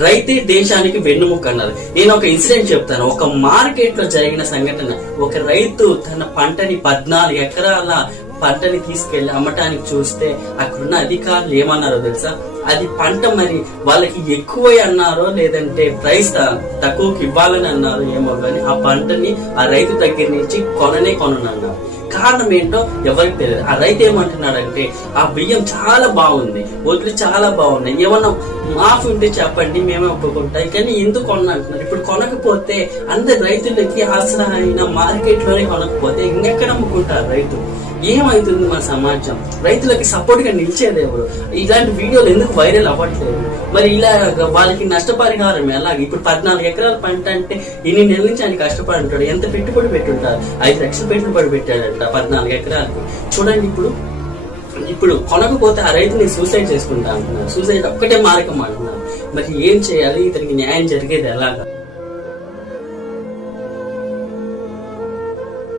రైతే దేశానికి వెన్నుముక అన్నారు. నేను ఒక ఇన్సిడెంట్ చెప్తాను. ఒక మార్కెట్లో జరిగిన సంఘటన. ఒక రైతు తన పంటని పద్నాలుగు ఎకరాల పంటని తీసుకెళ్ళి అమ్మటానికి చూస్తే అక్కడున్న అధికారులు ఏమన్నారో తెలుసా? అది పంట మరి వాళ్ళకి ఎక్కువ అన్నారో లేదంటే ప్రైస్ తక్కువకి ఇవ్వాలని అన్నారో ఏమో కానీ ఆ పంటని ఆ రైతు దగ్గర నుంచి కొననే అన్నారు కారణం ఏంటో ఎవరికి తెలియదు. ఆ రైతు ఏమంటున్నాడంటే ఆ బియ్యం చాలా బాగుంది. ఒడ్లు చాలా బాగున్నాయి. ఏమన్నా మాఫ్ ఉంటే చెప్పండి మేమే ఒప్పుకుంటాం. కానీ ఎందుకు కొనాలంటున్నారు ఇప్పుడు కొనకపోతే అందరు రైతులకి ఆసరైన మార్కెట్లోనే కొనకపోతే ఇంకెక్కడ అమ్ముకుంటారు రైతు ఏమైతుంది మన సమాజం? రైతులకి సపోర్ట్గా నిలిచేది ఎవరు? ఇలాంటి వీడియోలు ఎందుకు వైరల్ అవ్వట్లేదు? మరి ఇలా వాళ్ళకి నష్టపరిహారం ఎలా? ఇప్పుడు పద్నాలుగు ఎకరాల పంట అంటే ఇన్ని నెలల నుంచి ఆయన కష్టపడి ఉంటాడు. ఎంత పెట్టుబడి పెట్టుంటారు? ఐదు లక్షలు పెట్టుబడి పెట్టాడంట పద్నాలుగు ఎకరాలకి చూడండి ఇప్పుడు. ఇప్పుడు కొనకపోతే ఆ రైతుని సూసైడ్ చేసుకుంటా అంటున్నారు. సూసైడ్ ఒక్కటే మార్గం అంటున్నారు. మరి ఏం చేయాలి? ఇతనికి న్యాయం జరిగేది ఎలాగా?